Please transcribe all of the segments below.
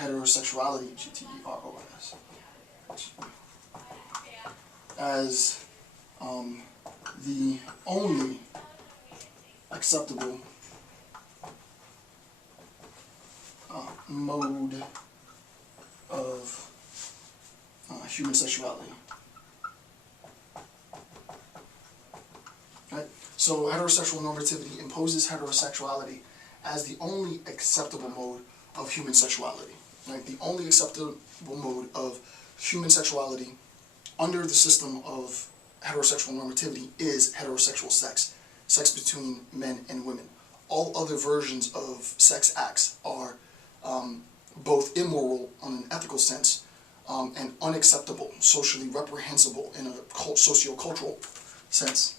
heterosexuality, G-T-E-R-O-S, as the only acceptable mode of human sexuality. Right? So heterosexual normativity imposes heterosexuality as the only acceptable mode of human sexuality. Right? The only acceptable mode of human sexuality under the system of heterosexual normativity is heterosexual sex, sex between men and women. All other versions of sex acts are both immoral in an ethical sense and unacceptable, socially reprehensible in a socio-cultural sense.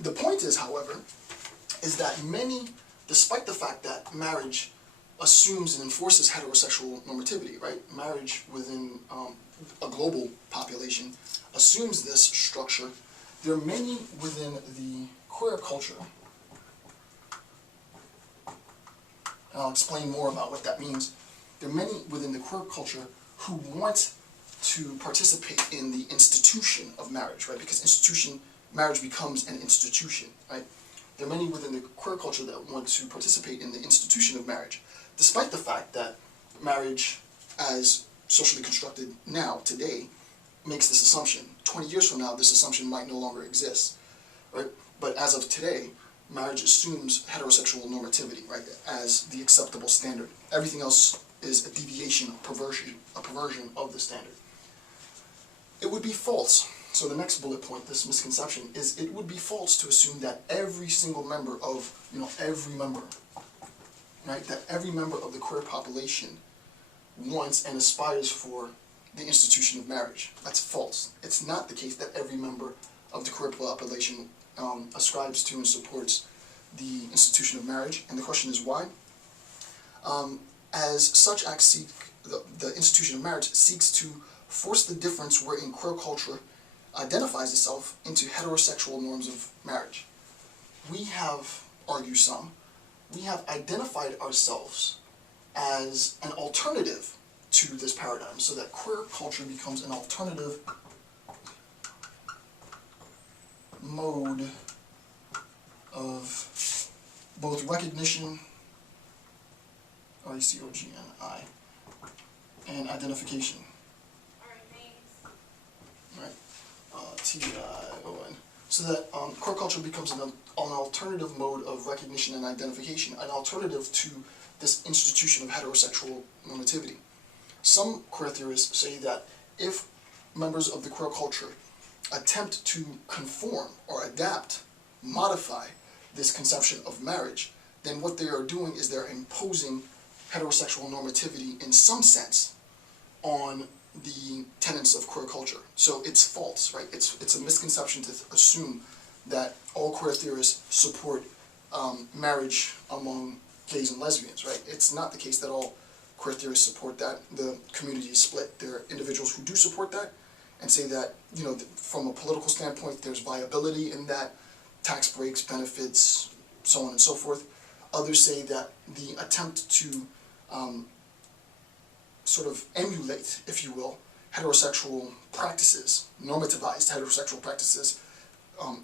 The point is, however, is that many, despite the fact that marriage assumes and enforces heterosexual normativity, right? Marriage within a global population assumes this structure. There are many within the queer culture, and I'll explain more about what that means. There are many within the queer culture who want to participate in the institution of marriage, right? Because marriage becomes an institution, right? There are many within the queer culture that want to participate in the institution of marriage, despite the fact that marriage, as socially constructed now, today, makes this assumption. 20 years from now, this assumption might no longer exist, right? But as of today, marriage assumes heterosexual normativity, right, as the acceptable standard. Everything else is a deviation, a perversion of the standard. It would be false. So the next bullet point, this misconception, is it would be false to assume that every single member of, every member, right, that every member of the queer population wants and aspires for the institution of marriage. That's false. It's not the case that every member of the queer population ascribes to and supports the institution of marriage, and the question is why? As such acts seek, the institution of marriage seeks to force the difference wherein queer culture identifies itself into heterosexual norms of marriage. We have, argue some, we have identified ourselves as an alternative to this paradigm, so that queer culture becomes an alternative mode of both recognition, R-E-C-O-G-N-I, and identification. Right? T-I-O-N. So that queer culture becomes an alternative mode of recognition and identification, an alternative to this institution of heterosexual normativity. Some queer theorists say that if members of the queer culture attempt to conform or adapt, modify this conception of marriage, then what they are doing is they're imposing heterosexual normativity in some sense on the tenets of queer culture. So it's false, right? It's a misconception to assume that all queer theorists support marriage among gays and lesbians, right? It's not the case that all queer theorists support that. The community is split. There are individuals who do support that and say that, from a political standpoint, there's viability in that, tax breaks, benefits, so on and so forth. Others say that the attempt to sort of emulate, if you will, heterosexual practices, normativized heterosexual practices,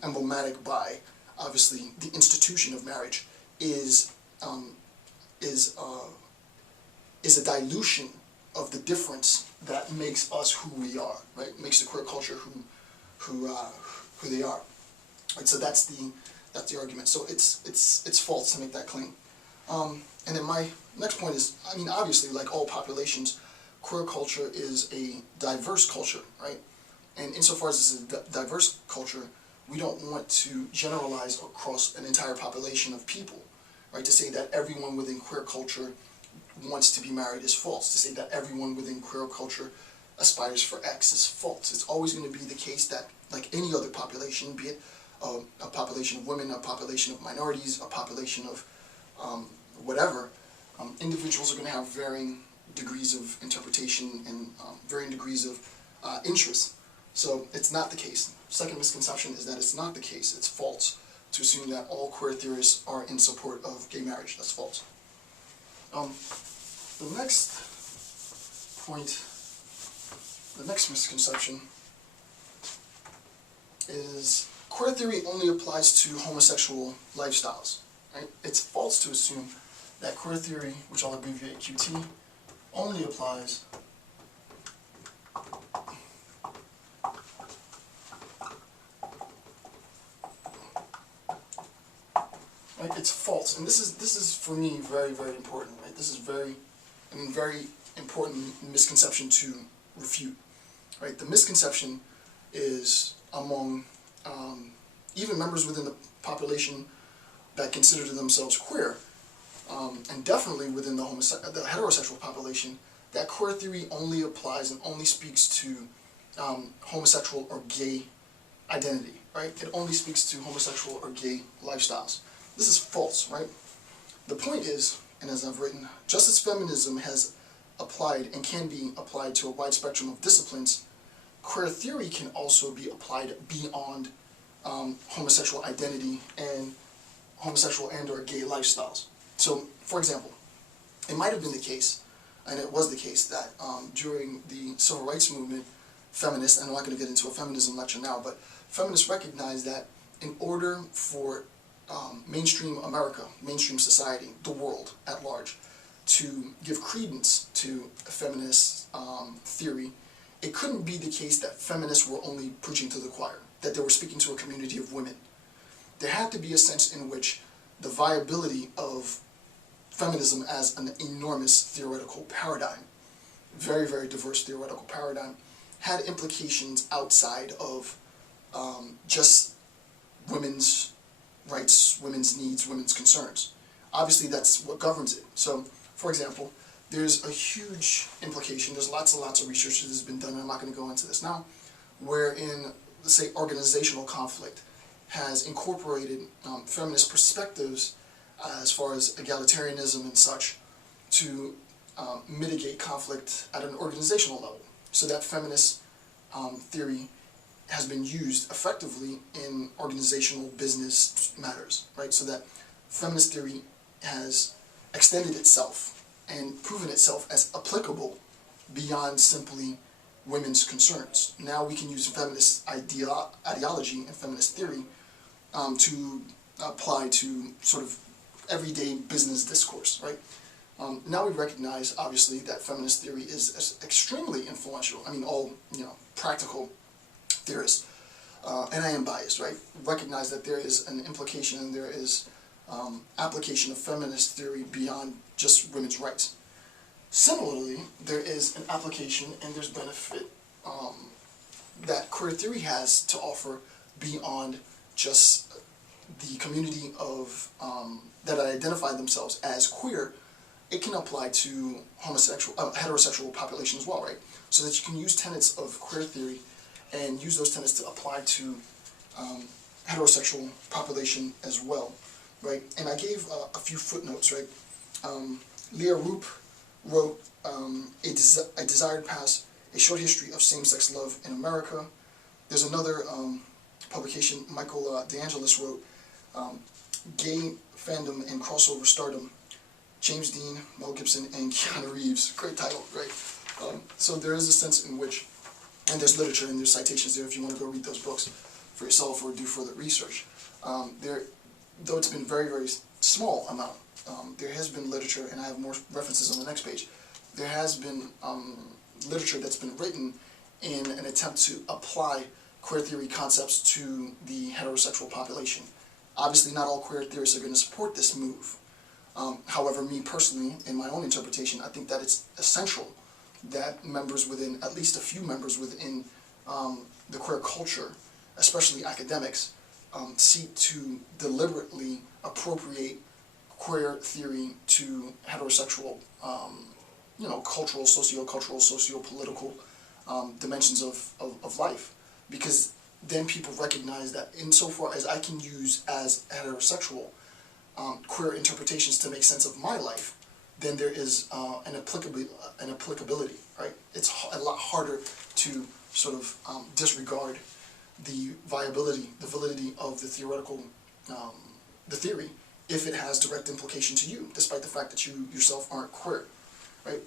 emblematic by, obviously, the institution of marriage, is a dilution of the difference that makes us who we are, right? Makes the queer culture who they are. Right? So that's the argument. So it's false to make that claim. And then my next point is, obviously, like all populations, queer culture is a diverse culture, right? And insofar as it's a diverse culture, we don't want to generalize across an entire population of people, right? To say that everyone within queer culture wants to be married is false. To say that everyone within queer culture aspires for X is false. It's always going to be the case that, like any other population, be it a population of women, a population of minorities, a population of whatever, individuals are going to have varying degrees of interpretation and varying degrees of interest. So it's not the case. Second misconception is that it's not the case. It's false to assume that all queer theorists are in support of gay marriage. That's false. The next point, the next misconception is queer theory only applies to homosexual lifestyles. Right? It's false to assume that queer theory, which I'll abbreviate QT, only applies right? It's false, and this is for me very, very important. Right? This is very important misconception to refute. Right? The misconception is among even members within the population that consider themselves queer, and definitely within the heterosexual population, that queer theory only applies and only speaks to homosexual or gay identity. Right? It only speaks to homosexual or gay lifestyles. This is false, right? The point is, and as I've written, just as feminism has applied and can be applied to a wide spectrum of disciplines, queer theory can also be applied beyond homosexual identity and homosexual and or gay lifestyles. So, for example, it might have been the case, and it was the case, that during the civil rights movement, feminists, and I'm not going to get into a feminism lecture now, but feminists recognized that in order for mainstream America, mainstream society, the world at large, to give credence to feminist theory, it couldn't be the case that feminists were only preaching to the choir, that they were speaking to a community of women. There had to be a sense in which the viability of feminism as an enormous theoretical paradigm, very, very diverse theoretical paradigm, had implications outside of just women's rights, women's needs, women's concerns. Obviously, that's what governs it. So, for example, there's a huge implication, there's lots and lots of research that has been done, and I'm not going to go into this now, wherein, let's say, organizational conflict has incorporated feminist perspectives as far as egalitarianism and such to mitigate conflict at an organizational level, so that feminist theory has been used effectively in organizational business matters, right? So that feminist theory has extended itself and proven itself as applicable beyond simply women's concerns. Now we can use feminist ideology and feminist theory to apply to sort of everyday business discourse, right? Now we recognize, obviously, that feminist theory is extremely influential. I mean, all practical theorists, and I am biased, right, recognize that there is an implication and there is application of feminist theory beyond just women's rights. Similarly, there is an application and there's benefit that queer theory has to offer beyond just the community of that identify themselves as queer. It can apply to heterosexual population as well, right? So that you can use tenets of queer theory and use those tenets to apply to heterosexual population as well, right? And I gave a few footnotes, right? Leah Roop wrote A Desired Past, A Short History of Same-Sex Love in America. There's another publication Michael DeAngelis wrote, Gay Fandom and Crossover Stardom, James Dean, Mel Gibson, and Keanu Reeves. Great title, right? So there is a sense in which, and there's literature and there's citations there if you want to go read those books for yourself or do further research. Though it's been very, very small amount, there has been literature, and I have more references on the next page. There has been literature that's been written in an attempt to apply queer theory concepts to the heterosexual population. Obviously, not all queer theorists are going to support this move. However, me personally, in my own interpretation, I think that it's essential that members within, at least a few members within the queer culture, especially academics, seek to deliberately appropriate queer theory to heterosexual, cultural, socio-cultural, socio-political dimensions of life. Because then people recognize that insofar as I can use as heterosexual queer interpretations to make sense of my life, then there is an applicability, right? It's a lot harder to sort of disregard the viability, the validity of the theoretical, the theory, if it has direct implication to you, despite the fact that you yourself aren't queer. right?